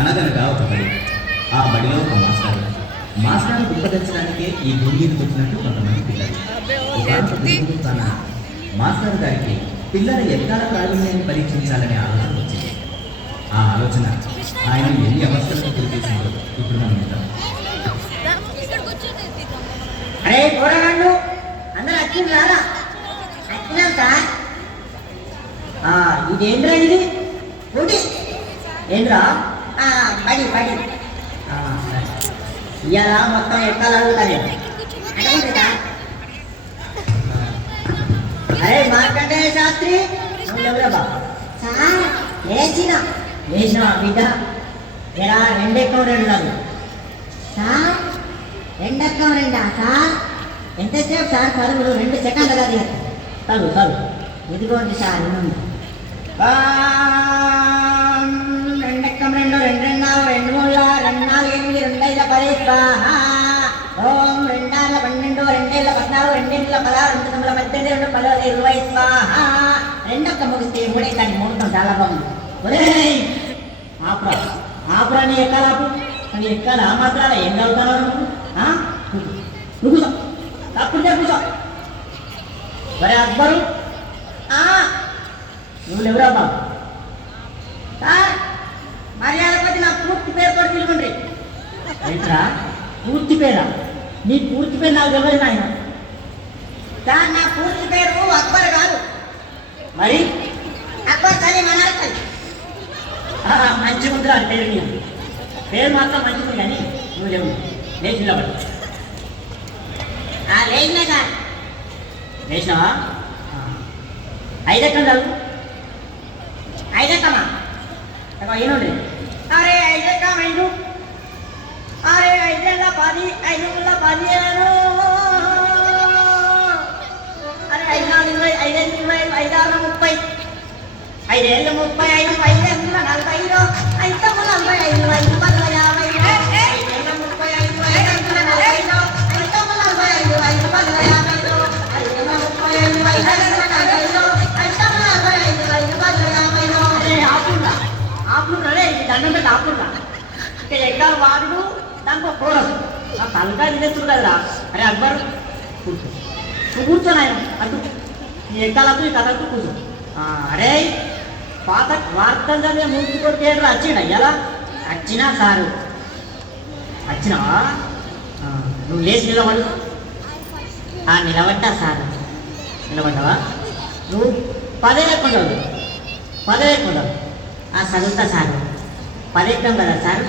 అనగనగా ఒక బడి. ఆ బడిలో ఒక మాస్టర్. మాస్టర్ ఉపకరించడానికే ఈ భూమి మీదకి వచ్చినట్టు కొంతమంది పిల్లలు. తన మాస్టర్ గారికి పిల్లల ఎక్కడ ప్రావీణ్యాన్ని పరీక్షించాలనే ఆలోచన వచ్చింది. ఆ ఆలోచన ఆయన ఎన్ని అవస్థలకు గురిచేసిందో ఇప్పుడు మనం వింటాం. అరే పోరాడు అందరూ వచ్చింది రారా వచ్చినాం సార్. ఇదేంద్రా ఇది ఊటి ఏంద్రా పడి పడి ఇవాళ మొత్తం ఎక్కాలి అడుగుతాను. అరే మార్కండే శాస్త్రి నువ్వెవరా బాబా సార్ లేచినా బిడ్డ ఎలా రెండెక్కం రెండు నాకు సార్ రెండెక్కం రెండా సార్ ఎంతసేపు సార్ చదువులు 2 సెకండ్లు కదా చదువు ఇదిగోండి సార్ రెండెక్కం రెండు రెండు రెండు మూడు రెండు నాలుగు ఎనిమిది 2 5 10 స్వాహ ఓం 2 6 12 2 7 14 2 8 16 2 9 18 2 10 20 స్వాహ రెండొక్క ముగిస్తే మూడే కానీ మూడటం చాలా బాగుంది. ఆపురా నీ ఎక్కాలాపు నీ ఎక్కాలి ఆ మాత్రాల ఏం చదువుతావు నువ్వు కూర్చో తప్పుంటే కూర్చో. మరి అక్బరు నువ్వు ఎవరా బాబు సార్ మర్యాద కొద్ది నా పూర్తి పేరుతో పిలుచుకుండ్రి. రైట్రా పూర్తి పేరా? నీ పూర్తి పేరు నాకు ఎవరి నాయన సార్? నా పూర్తి పేరు అక్బర్ కాదు. మరి అక్బర్ సలీం అనాలి. మంచిగా ఉందిరా పేరు నీ పేరు మాత్రం మంచిది కానీ నువ్వు లేవు లేచినా లేచినా సార్ లేచినావా? 5 ఎక్కం చదువు 5 ఎక్కమా అయినండి. అరే 5 ఎక్కం 5 అరే 5 10 5 15 అరే 5 4 20 5 20 5 6 30 5 ఏళ్ళు 35 5 ఏళ్ళు 45 5 45 5 10 50 5 ఏళ్ళు 35 5 45 5 45 5 10 50 దండం పెట్టి ఆపుకుంటా ఇక్కడ ఎక్కాలి వాడు దానికి ఒక కోరదు ఆ తలకాయ తినేస్తుంది కదరా. అరే అక్బర్ కూర్చో నువ్వు కూర్చోను ఆయన అటు నీ ఎక్కాలకు నీ కథకు కూర్చో. అరే పాత వార్తలు చదివే మూర్తి కొట్టి వచ్చిండ ఎలా వచ్చినా సారు వచ్చినావా? నువ్వు లేచి నిలబడు. నిలబడ్డా సార్ నిలబడ్డావా? నువ్వు 10 ఎక్కుండవు 10 ఎక్కుండవు చదువుతా సార్ 10 ఎక్కం కదా సార్.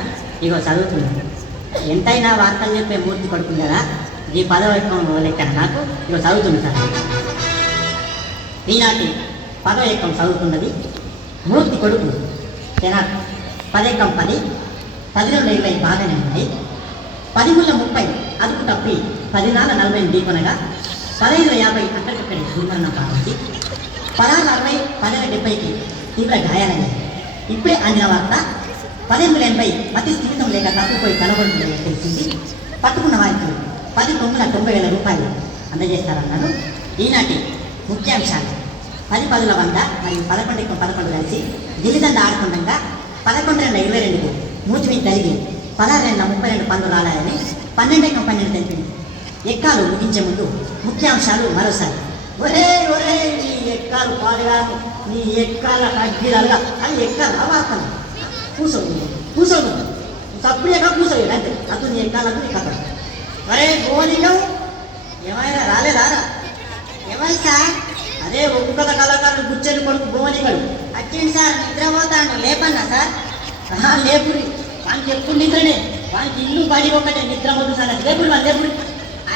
ఇగో చదువుతుంది ఎంతైనా వార్తలు చెప్పే మూర్తి కొడుతుంది కదా ఈ 10వ ఎక్కం లెక్కన నాకు ఇగో చదువుతుంది సార్. ఈనాటి 10వ ఎక్కం చదువుతున్నది మూర్తి కొడుకు తెనాలి. 10 ఎక్కం 10 10 20 బాగానే ఉన్నాయి. 10 ముళ్ళ 30 అదుపు తప్పి 10 4 40 దీపనగా 15 50 అక్కడికక్కడి దుర్మరణం కావచ్చు. 16 60 12 70కి తీవ్ర గాయాలయ్యాయి. ఇప్పుడే అందిన వార్త 18 80 మతి స్థిమితం లేక తప్పిపోయి కనబడుతుందని తెలిసింది. పట్టుకున్న వారికి 10,90,000 రూపాయలు అందజేస్తారన్నారు. ఈనాటి ముఖ్యాంశాలు 10 10 100 మరియు 11 11 కలిసి గిల్లిదండ ఆడుతుండగా 11 22 మూతి మీద తగిలి 16 32 పండు రాలాయని 12 12 తెలిపింది. ఎక్కాలు ముగించే ముందు ముఖ్యాంశాలు మరోసారి. ఒరే నీ ఎక్కాలు పాడుగా నీ ఎక్కాల అగ్గిరల్లా అని ఎక్కాలి అవార్తలు కూర్చోను తప్పులేక కూర్చోలేదు అంతే అతను నీ ఎక్కాలకు నీ కథ. ఒరే గోలికం ఏమైనా రాలేదారా? ఎవరు సార్? అదే ఒక్కొక్క కళాకారులు గుచ్చెలు కొడుకు గోలికడు వచ్చింది సార్. నిద్రపోతాను లేపన్నా సార్? లేపురి వానికి ఎప్పుడు నిద్రనే వానికి ఇల్లు బడి ఒక్కటే నిద్ర వద్దు సార్. లేపుడు వాళ్ళు లేపుడు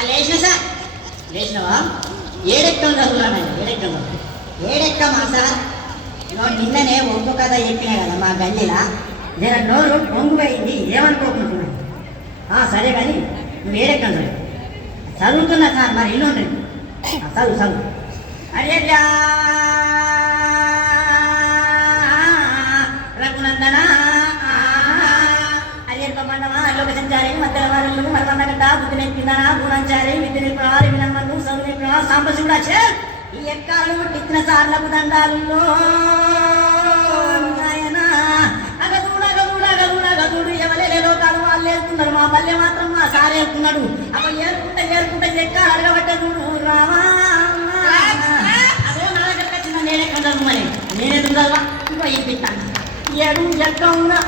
లేచిన సార్. లేచినవా? 7 ఎక్కం చదువురాను 7 ఎక్కమా సార్? నిన్ననే ఒంగు కథ చెప్పినా కదా మా గల్లీలా జర నోరు పొంగిపోయింది ఏమనుకోకుంటున్నాను. సరే కానీ నువ్వు 7 ఎక్కం చదువుతున్నా సార్. మరి ఇల్లు ఉండండి చదువు. అరే రఘునందన లోక సంచారి మధ్య వారు మరమన్నగడ్డ బుద్ధి నేర్పిందనా గుణంచారి విద్య నేర్పినారు వినమ్మను చదువు నేర్పినా సాంబశివుడా ఈ ఎక్కాలు ఇచ్చిన సార్లకు దండాలు ఆయన అగదూడ ఏరుకున్నాడు అప్పుడు ఏరుకుంటా ఎక్క అడగబట్ట చూడు రావా అదే నా దగ్గరకు వచ్చిన నేనే కంటాను మరి నేనే తుండవా ఇంకా ఏం పెట్టాను ఏడు ఎక్క ఉన్నా